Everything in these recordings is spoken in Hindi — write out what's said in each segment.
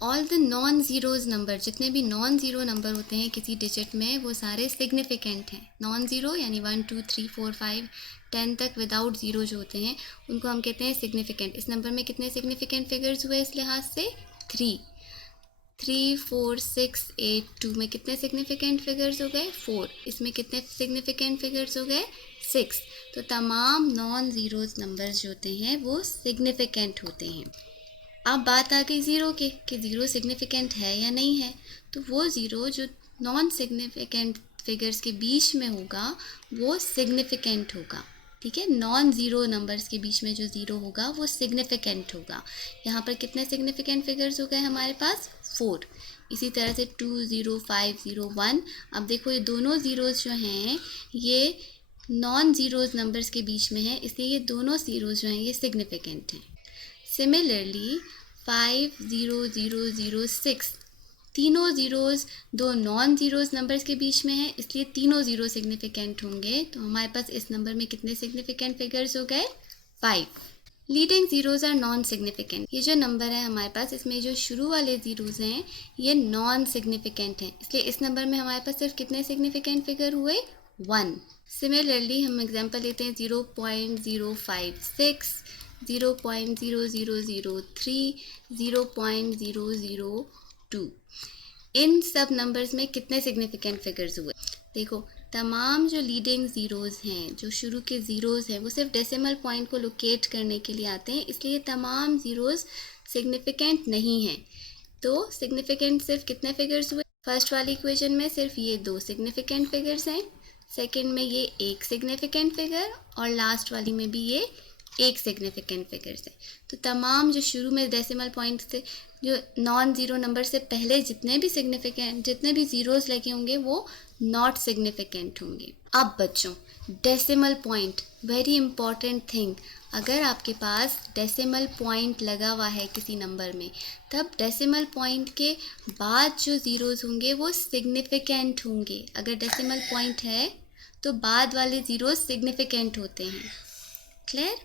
All the non zeros number, जितने भी नॉन ज़ीरो नंबर होते हैं किसी डिजिट में, वो सारे सिग्निफिकेंट हैं। नॉन ज़ीरो यानी 1 2 3 4 5 10 तक विदाउट ज़ीरो जो होते हैं उनको हम कहते हैं सिग्निफिकेंट। इस नंबर में कितने सिग्निफिकेंट फिगर्स हुए इस लिहाज से? 3 3 4 6 8 2 में कितने सिग्निफिकेंट फिगर्स हो गए? 4। इसमें कितने सिग्निफिकेंट फिगर्स हो गए? 6। तो तमाम नॉन ज़ीरोज़ नंबर्स जो होते हैं वो सिग्निफिकेंट होते हैं। अब बात आ गई ज़ीरो के कि ज़ीरो सिग्निफिकेंट है या नहीं है। तो वो ज़ीरो जो नॉन सिग्निफिकेंट फिगर्स के बीच में होगा वो सिग्निफिकेंट होगा। ठीक है, नॉन ज़ीरो नंबर्स के बीच में जो ज़ीरो होगा वो सिग्निफिकेंट होगा। यहाँ पर कितने सिग्निफिकेंट फिगर्स हो गए हमारे पास? 4। इसी तरह से 2 0 5 0 1। अब देखो ये दोनों ज़ीरोज़ जो हैं ये नॉन ज़ीरोज़ नंबर्स के बीच में है, इसलिए ये दोनों ज़ीरोज़ जो हैं ये सिग्निफिकेंट हैं। सिमिलरली 5 0 0 0 6, तीनों ज़ीरोज़ दो नॉन ज़ीरोज़ नंबर्स के बीच में है, इसलिए तीनों ज़ीरो सिग्निफिकेंट होंगे। तो हमारे पास इस नंबर में कितने सिग्निफिकेंट फिगर्स हो गए? 5। Leading zeros are non significant. ये जो नंबर है हमारे पास, इसमें जो शुरू वाले ज़ीरोज़ हैं ये नॉन सिग्निफिकेंट हैं, इसलिए इस नंबर में हमारे पास सिर्फ कितने सिग्निफिकेंट फिगर हुए? 1। सिमिलरली हम एग्जांपल लेते हैं 0.056, 0.0003, 0.002। इन सब नंबर्स में कितने सिग्निफिकेंट फिगर्स हुए? देखो, तमाम जो लीडिंग ज़ीरोज़ हैं, जो शुरू के ज़ीरोज़ हैं, वो सिर्फ डेसिमल पॉइंट को लोकेट करने के लिए आते हैं, इसलिए तमाम ज़ीरोज़ सिग्निफिकेंट नहीं हैं। तो सिग्निफिकेंट सिर्फ कितने फिगर्स हुए? फर्स्ट वाली इक्वेशन में सिर्फ ये 2 सिग्निफिकेंट फिगर्स हैं, सेकंड में ये 1 सिग्निफिकेंट फिगर, और लास्ट वाली में भी ये 1 सिग्निफिकेंट फिगर्स है। तो तमाम जो शुरू में डेसिमल पॉइंट से जो नॉन ज़ीरो नंबर से पहले जितने भी ज़ीरोज़ लगे होंगे वो नॉट सिग्निफिकेंट होंगे। अब बच्चों, decimal point very important thing. अगर आपके पास डेसिमल पॉइंट लगा हुआ है किसी नंबर में, तब डेसिमल पॉइंट के बाद जो ज़ीरोज़ होंगे वो सिग्निफिकेंट होंगे। अगर डेसिमल पॉइंट है तो बाद वाले ज़ीरोज़ सिग्निफिकेंट होते हैं। क्लियर?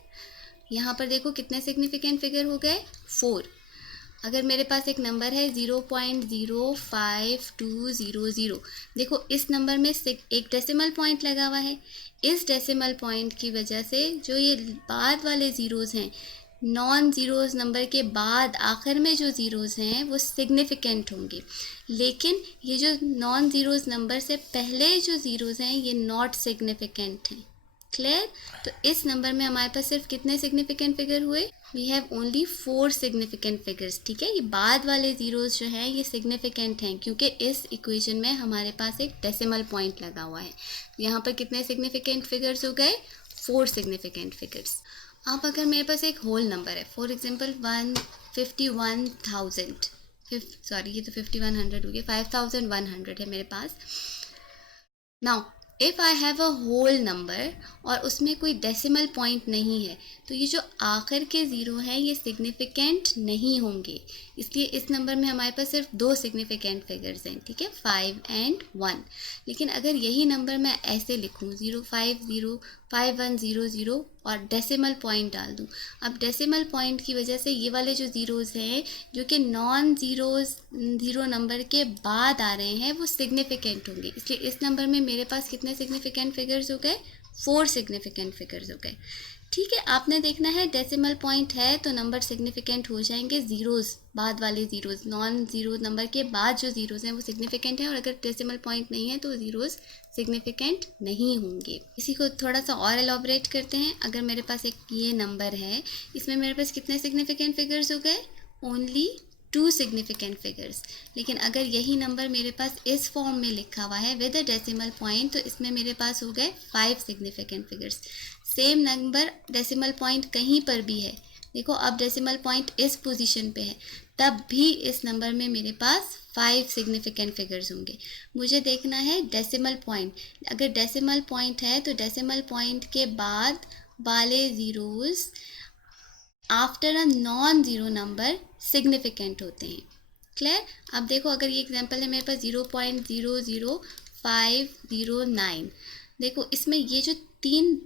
यहाँ पर देखो कितने सिग्निफिकेंट फिगर हो गए? 4। अगर मेरे पास एक नंबर है 0.05200, देखो इस नंबर में एक डेसिमल पॉइंट लगा हुआ है। इस डेसिमल पॉइंट की वजह से जो ये बाद वाले ज़ीरोज़ हैं, नॉन ज़ीरोज़ नंबर के बाद आखिर में जो ज़ीरोज़ हैं वो सिग्निफिकेंट होंगे, लेकिन ये जो नॉन ज़ीरोज़ नंबर से पहले जो ज़ीरोज़ हैं ये नॉट सिग्निफिकेंट हैं। क्लियर? तो इस नंबर में हमारे पास सिर्फ कितने सिग्निफिकेंट फिगर हुए? We have only 4 significant figures. ठीक है, ये बाद वाले ज़ीरोज़ जो हैं ये सिग्निफिकेंट हैं क्योंकि इस इक्वेशन में हमारे पास एक डेसिमल पॉइंट लगा हुआ है। यहाँ पर कितने सिग्निफिकेंट फिगर्स हो गए? 4 सिग्निफिकेंट फिगर्स। अब अगर मेरे पास एक होल नंबर है, फॉर एग्जांपल 151,000, सॉरी ये तो 5100 हो गया, 5100 है मेरे पास। Now if I have a whole number और उसमें कोई डेसिमल पॉइंट नहीं है, तो ये जो आखिर के ज़ीरो हैं ये सिग्निफिकेंट नहीं होंगे, इसलिए इस नंबर में हमारे पास सिर्फ 2 सिग्निफिकेंट फिगर्स हैं। ठीक है, 5 एंड 1। लेकिन अगर यही नंबर मैं ऐसे लिखूँ 0505100 और डेसिमल पॉइंट डाल दूँ, अब डेसिमल पॉइंट की वजह से ये वाले जो ज़ीरोज़ हैं जो कि नॉन ज़ीरो नंबर के बाद आ रहे हैं वो सिग्निफिकेंट होंगे, इसलिए इस नंबर में मेरे पास कितने सिग्निफिकेंट फिगर्स हो गए? 4 सिग्निफिकेंट फिगर्स हो गए। ठीक है, आपने देखना है डेसिमल पॉइंट है तो नंबर सिग्निफिकेंट हो जाएंगे, ज़ीरोज़ बाद वाले ज़ीरोज़ नॉन ज़ीरो नंबर के बाद जो ज़ीरोज़ हैं वो सिग्निफिकेंट हैं, और अगर डेसिमल पॉइंट नहीं है तो ज़ीरोज़ सिग्निफिकेंट नहीं होंगे। इसी को थोड़ा सा और एलॉबरेट करते हैं। अगर मेरे पास एक ये नंबर है, इसमें मेरे पास कितने सिग्निफिकेंट फिगर्स हो गए? Only 2 significant figures. लेकिन अगर यही नंबर मेरे पास इस फॉर्म में लिखा हुआ है विद अ डेसिमल पॉइंट, तो इसमें मेरे पास हो गए 5 significant figures. Same number decimal point कहीं पर भी है, देखो अब डेसिमल पॉइंट इस पोजीशन पे है, तब भी इस नंबर में मेरे पास 5 सिग्निफिकेंट फिगर्स होंगे। मुझे देखना है डेसिमल पॉइंट। अगर डेसिमल पॉइंट है तो डेसिमल पॉइंट के बाद वाले zeros after a non zero number significant होते हैं। क्लियर? अब देखो अगर ये एग्जांपल है मेरे पास 0.00509, देखो इसमें ये जो 3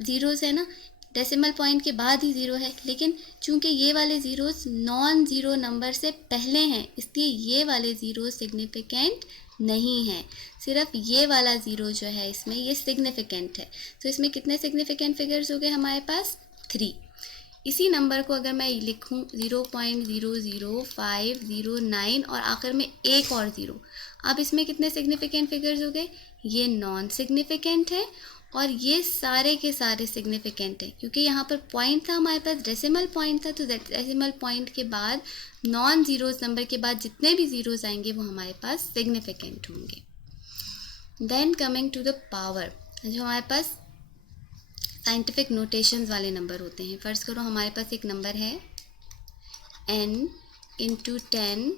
ज़ीरोज़ है ना, डेसिमल पॉइंट के बाद ही ज़ीरो है, लेकिन चूंकि ये वाले ज़ीरोस नॉन ज़ीरो नंबर से पहले हैं इसलिए ये वाले ज़ीरो सिग्निफिकेंट नहीं है। सिर्फ ये वाला ज़ीरो जो है इसमें ये सिग्निफिकेंट है। तो इसमें कितने सिग्निफिकेंट फिगर्स हो गए हमारे पास? 3। इसी नंबर को अगर मैं लिखूं 0.00509 और आखिर में एक और ज़ीरो, अब इसमें कितने सिग्निफिकेंट फिगर्स हो गए? ये नॉन सिग्निफिकेंट है और ये सारे के सारे सिग्निफिकेंट हैं, क्योंकि यहाँ पर पॉइंट था हमारे पास, डेसिमल पॉइंट था, तो डेसिमल पॉइंट के बाद नॉन ज़ीरोज़ नंबर के बाद जितने भी ज़ीरोज़ आएंगे वो हमारे पास सिग्निफिकेंट होंगे। Then coming to the power, जो हमारे पास साइंटिफिक नोटेशंस वाले नंबर होते हैं। फ़र्ज़ करो हमारे पास एक नंबर है n into 10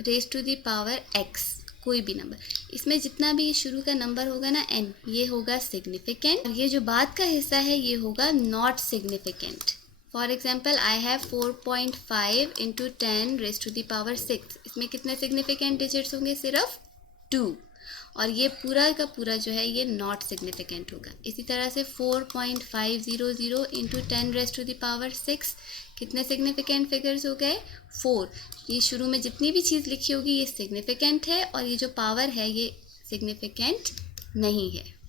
raise to the power x, कोई भी नंबर, इसमें जितना भी शुरू का नंबर होगा ना n, ये होगा सिग्निफिकेंट और ये जो बाद का हिस्सा है ये होगा not significant. For example I have 4.5 into 10 raise to the power 6, इसमें कितने सिग्निफिकेंट डिजिट्स होंगे? सिर्फ 2, और ये पूरा का पूरा जो है ये नॉट सिग्निफिकेंट होगा। इसी तरह से 4.500 into 10 raise to the power 6, कितने सिग्निफिकेंट फिगर्स हो गए? 4। ये शुरू में जितनी भी चीज़ लिखी होगी ये सिग्निफिकेंट है और ये जो पावर है ये सिग्निफिकेंट नहीं है।